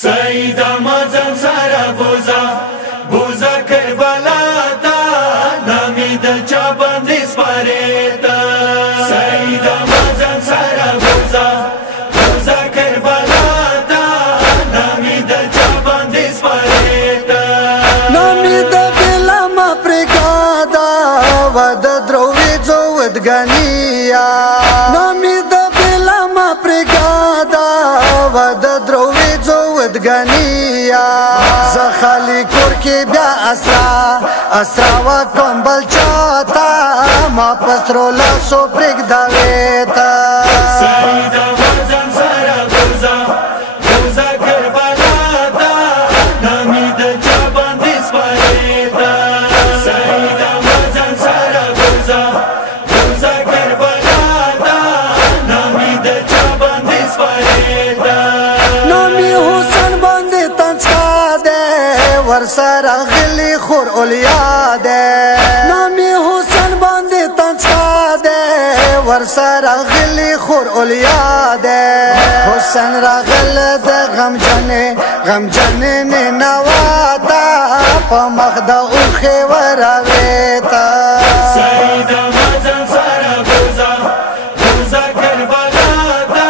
سید مازن سارا بوزا کربلا تا نامی د چا باندې سپارېتا سید مازن سارا بوزا کربلا تا نامی د چا باندې سپارېتا نامی د بلا ما پرګادا ود دروي زودګانیا نامی د بلا ما پرګادا ود دروي زودګانیا زخالی کور کې بیا اسرا و کمبل چاته ما پسرو لاسو پرګدا وېتا سید مازن سارا بوزا کربلا تا نامی د چا باندې سپارېتا سید مازن سارا بوزا کربلا تا نامی د چا باندې سپارېتا نامی حسن باندې تنسکا دے ورسره غلی خور اولیا دے نامی حسن باندې تنسکا دے ورسره غلی خور اولیا دے حسن راغل د غمجن نه نواتا په مخ د اوخه وراویتا سید مازن سارا بوزا کربلا تا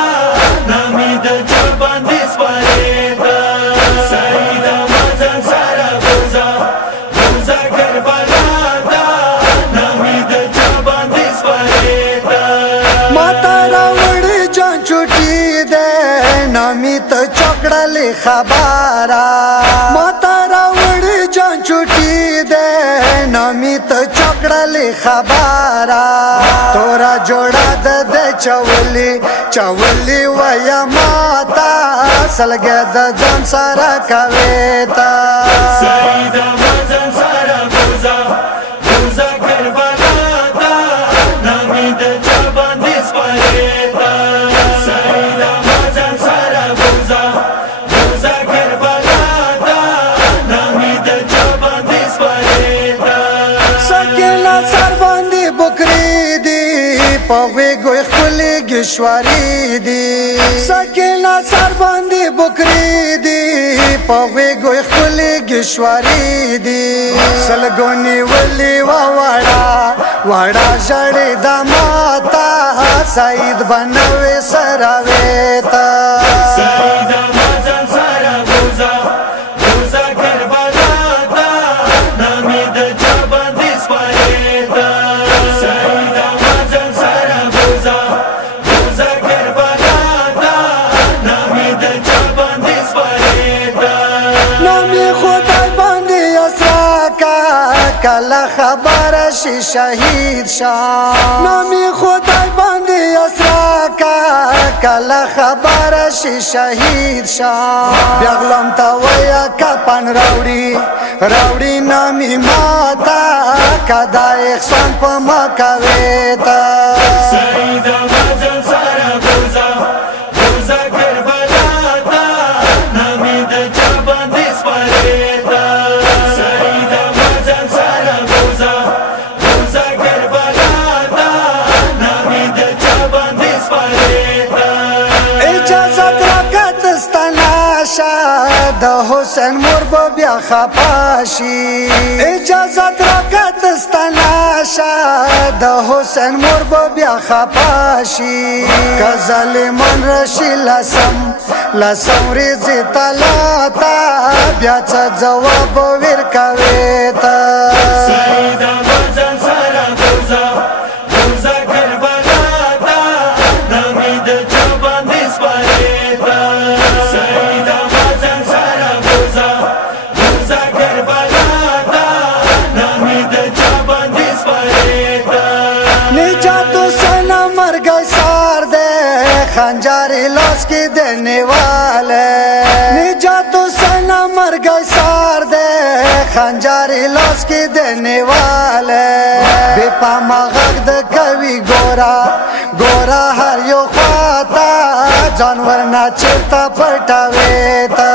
نامی د چا باندې سپارېتا سید مازن سارا بوزا کربلا تا نامی د چا باندې سپارېتا ماتا راوړې جان چټي دے نامی ته چکړلې خبره ماتا راوړې جان چټي دے نامی ته چکړلې خبره تورا جوړه د چولي ویا ماتا سلګه د ځان سره کويتا سید مازن سارا بوزا کربلا تا نامی د چا باندې سپارېتا سید مازن سارا بوزا کربلا تا نامی د چا باندې سپارېتا سکیلا سر باندې بکری دی پوي ګوي خپلې گشواري دی سکیلا سر باندې بکری دی پوي ګوي خپلې گشواري دی سلګونی ولي واړه جړې د ماتا سید بنوي سراويتا سید مازن سارا بوزا کربلا تا نامی د چا باندې سپارېتا سید مازن سارا بوزا کربلا تا نامی د چا باندې سپارېتا نامی خدای باندې اسرا کله خبر شي شهید شاه نامی خدای باندې اسرا کله خبر شي شهید شاه بغلم تا ویا کپن راوړي نامی ماتا کدا احسان په ما کويتا سید مازن سارا بوزا کربلا تا نامی د چا باندې سپارېتا سید مازن سارا بوزا کربلا تا نامی د چا باندې سپارېتا اجازت راکت استناشه د حسین مور بیا خپاشي اجازت راکت استناشه د حسین مور بیا خپاشي که ظالمان رشي لسم ریزي تلاتا بیا څه جواب ورکويتا سید مازن سارا بوزا کربلا تا نامی د چا باندې سپارېتا سید مازن سارا بوزا کربلا تا نامی د چا باندې سپارېتا نجات حسین مرګ سار دے خنجر لاس کې دینے والے نجات حسین مرګ سار دے خنجر لاس کې دینے والے بے پاما غږ د کوي ګورا هر یو خواتا جانور نه چرتا پټاوي تا